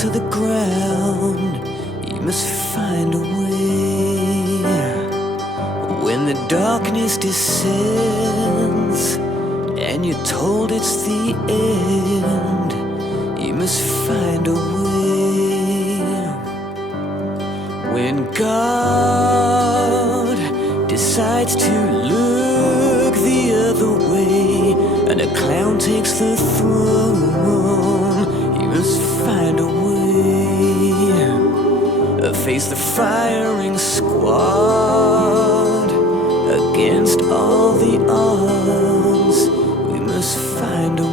to the ground, you must find a way. When the darkness descends and you're told it's the end, you must find a way. When God decides to look the other way and a clown takes the throne, you must find a way. Face the firing squad against all the odds, we must find a way.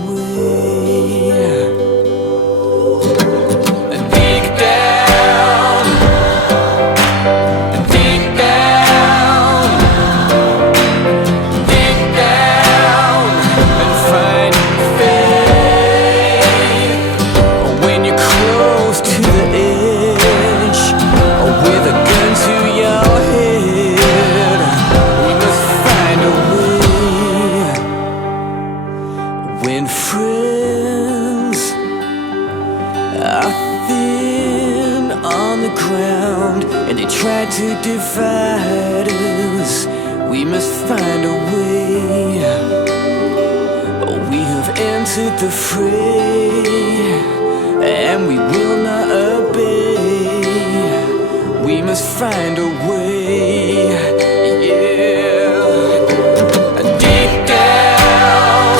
When friends are thin on the ground and they try to divide us, we must find a way. We have entered the fray and we will not obey. We must find a way, yeah. Deep down,